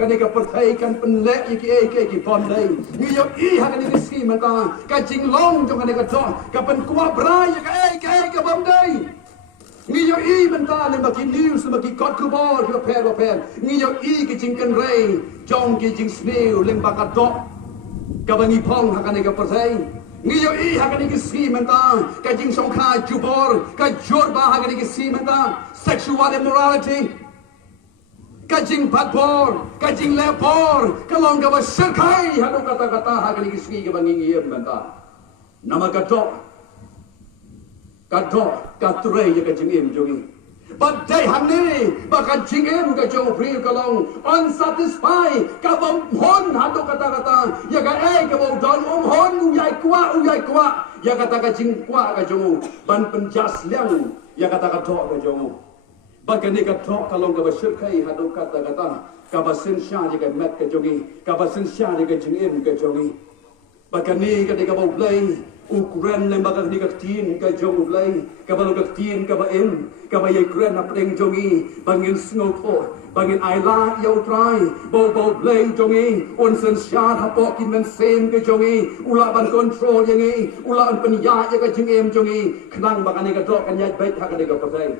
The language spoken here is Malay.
Kaneka pertai kan penlek iki pondai ni yo I hakan ni si mata ka jinglong jong kaneka do ka pen kuwa brai ka pondai ni yo I mata le baki news baki kot ku bor ka per ni yo I ki jingkan rei jong ki jing sneu leng baka do ka bangi pong hakan ka pertai ni yo I hakan ni si mata ka jing song kha jubor ka jorba hakan ni si mata sexual immorality kajing patbor, kajing lepor, kalong gawa serkai, hado kata-kata hagan igisgi ke bangingiem banta. Nama kadok katrei ya kajing em jongi. Badai hamne, baka jingem ka jong pri kalong unsatisfied, ka hon hado kata-kata, ya ka ka don hon uyai kwa, ya kata kajing kwa ka jongu, ban penjas liang, ya kata kadok ka jongu. Bahkan ni katok kalau kau bersyukai hadu kata-kata kau bersensia jika mat kejongi kau bersensia jika jengim kejongi bahkan ni ketika kau play ukuran lembaga ni ketin kejong play kau baru ketin kau em kau bayar ukuran apa yang jongi bangin snowfall bangin aila yau try bau play jongi on sensia hapok kimen sen kejongi ulah ban control yangi ulah ban penyak jika jengim jongi kenang bahkan ni katok kan yai baik hak ketika percaya